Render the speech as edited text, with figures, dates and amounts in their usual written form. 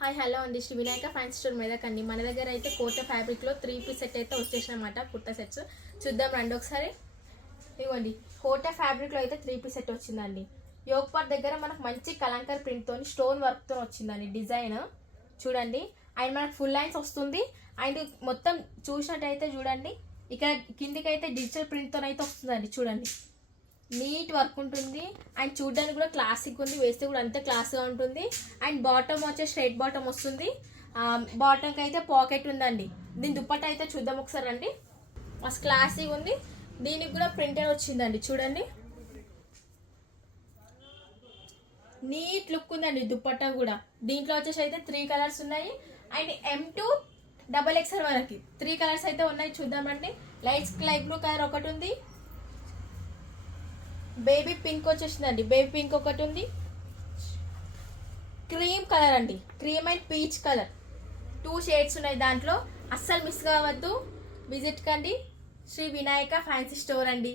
Hi hello అండి, Shri Vinayaka fancy store Medak అండి. మన దగ్గర అయితే కోట ఫ్యాబ్రిక్లో 3 పీస్ సెట్ అయితే వచ్చేసినమాట. కుర్తా సెట్స్ చూద్దాం రండి ఒకసారి. ఇవ్వండి, కోట ఫ్యాబ్రిక్లో అయితే 3 పీస్ సెట్ వచ్చిందండి. యోగ్ పార్ట్ దగ్గర మనకు మంచి కలంకర్ ప్రింట్తో స్టోన్ వర్క్తో వచ్చిందండి డిజైన్. చూడండి, అండ్ మనకు ఫుల్ లైన్స్ వస్తుంది. అండ్ మొత్తం చూసినట్టయితే చూడండి, ఇక్కడ కిందికి అయితే డిజిటల్ ప్రింట్తో అయితే వస్తుందండి. చూడండి, నీట్ వర్క్ ఉంటుంది. అండ్ చూడడానికి కూడా క్లాసిక్ ఉంది, వేస్తే కూడా అంతే క్లాస్గా ఉంటుంది. అండ్ బాటమ్ వచ్చే స్ట్రైట్ బాటమ్ వస్తుంది. బాటమ్కి అయితే పాకెట్ ఉందండి. దీని దుప్పట్ట అయితే చూద్దాం ఒకసారి రండి. మస్తు క్లాసిక్ ఉంది. దీనికి కూడా ప్రింటెడ్ వచ్చిందండి. చూడండి, నీట్ లుక్ ఉందండి దుప్పట్ట కూడా. దీంట్లో వచ్చేసి అయితే 3 కలర్స్ ఉన్నాయి. అండ్ M2XXL వరకు 3 కలర్స్ అయితే ఉన్నాయి. చూద్దామండి. లైట్ స్కై బ్లూ కలర్ ఒకటి ఉంది, బేబీ పింక్ వచ్చేసిందండి, బేబీ పింక్ ఒకటి ఉంది, క్రీమ్ కలర్ అండి, cream and peach colour 2 shades ఉన్నాయి దాంట్లో. అస్సలు మిస్ కావద్దు, విజిట్ కండి శ్రీ వినాయక ఫ్యాన్సీ స్టోర్ అండి.